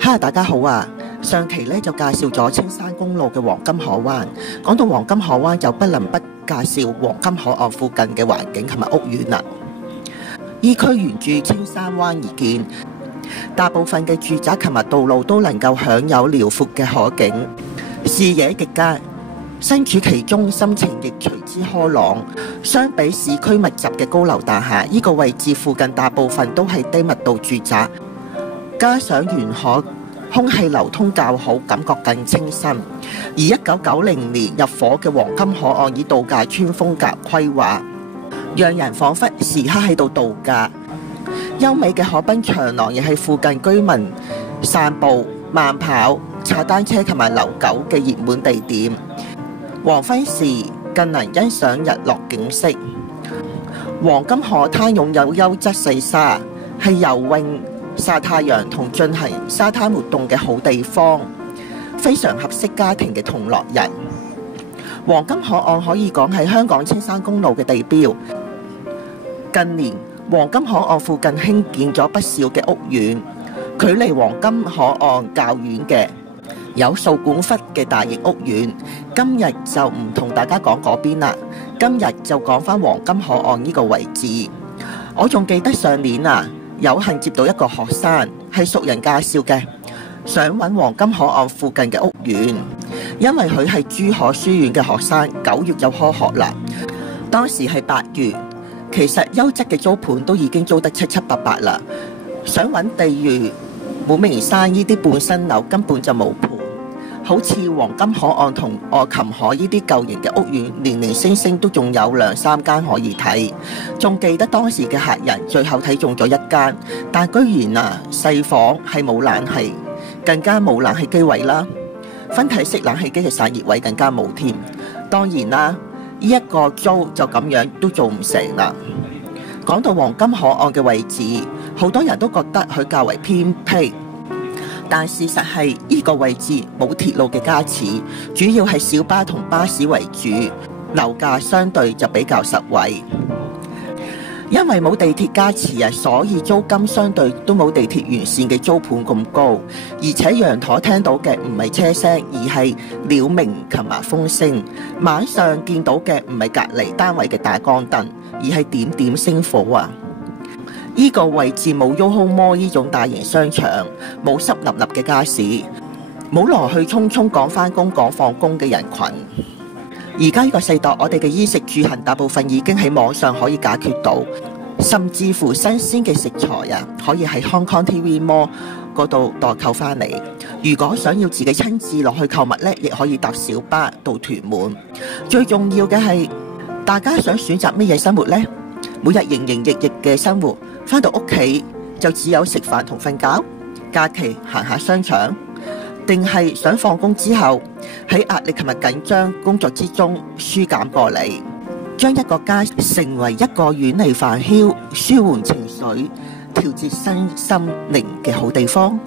哈，大家好啊！上期咧就介紹咗青山公路嘅黃金海灣，講到黃金海灣就不能不介紹黃金海岸附近嘅環境同埋屋苑啦。依區沿住青山灣而建，大部分嘅住宅同埋道路都能夠享有遼闊嘅海景，視野極佳。身處其中，心情亦隨之開朗。相比市區密集嘅高樓大廈，呢個位置附近大部分都係低密度住宅，加上沿海空氣流通較好，感覺更清新。而1990年入伙嘅黃金海岸以度假村風格規劃，讓人彷彿時刻喺度度假。優美嘅海濱長廊亦係附近居民散步、慢跑、踩單車同埋遛狗嘅熱門地點。黃昏時更能欣賞日落景色。黃金海灘擁有優質細沙，係游泳、曬太陽同進行沙灘活動嘅好地方，非常合適家庭嘅同樂日。黃金海岸可以講係香港青山公路嘅地標。近年黃金海岸附近興建咗不少嘅屋苑，距離黃金海岸較遠嘅有掃管笏嘅大型屋苑。今日就唔同大家講嗰邊啦，今日就講返黃金海岸呢個位置。我仲記得上年有幸接到一個學生係熟人介紹嘅，想揾黃金海岸附近嘅屋苑，因為佢係珠海書院嘅學生，9月就開學啦。當時係8月，其實優質嘅租盤都已經租得七七八八啦。想揾地如武明山呢啲半新樓根本就冇盤，好似黃金海岸同愛琴海呢啲舊型嘅屋苑，零零星星都仲有2、3間可以睇。仲記得當時嘅客人最後睇中咗1間，但居然細房係冇冷氣，更加冇冷氣機位啦，分體式冷氣機嘅散熱位更加冇添。當然啦，呢一個租就咁樣都做唔成啦。講到黃金海岸嘅位置，好多人都覺得佢較為偏僻，但事實係呢個位置冇鐵路嘅加持，主要係小巴同巴士為主，樓價相對就比較實惠。因為冇地鐵加持所以租金相對都冇地鐵沿線嘅租盤咁高，而且陽台聽到嘅唔係車聲，而係鳥鳴同埋風聲。晚上見到嘅唔係隔離單位嘅大光燈，而係點點星火啊！呢個位置冇 YOHO Mall 呢種大型商場，冇濕立立嘅街市，冇來去匆匆趕返工趕放工嘅人群。而家呢個世代，我哋嘅衣食住行大部分已經喺網上可以解決到，甚至乎新鮮嘅食材可以喺 Hong Kong TV Mall 嗰度代購返嚟。如果想要自己親自落去購物呢，亦可以搭小巴到屯門。最重要嘅係，大家想選擇乜嘢生活呢？每日營營役役嘅生活，返到屋企就只有食飯同瞓覺，假期行下商場，定係想放工之後喺壓力同埋緊張工作之中舒減過嚟，將一個家成為一個遠離煩囂、舒緩情緒、調節身心靈嘅好地方。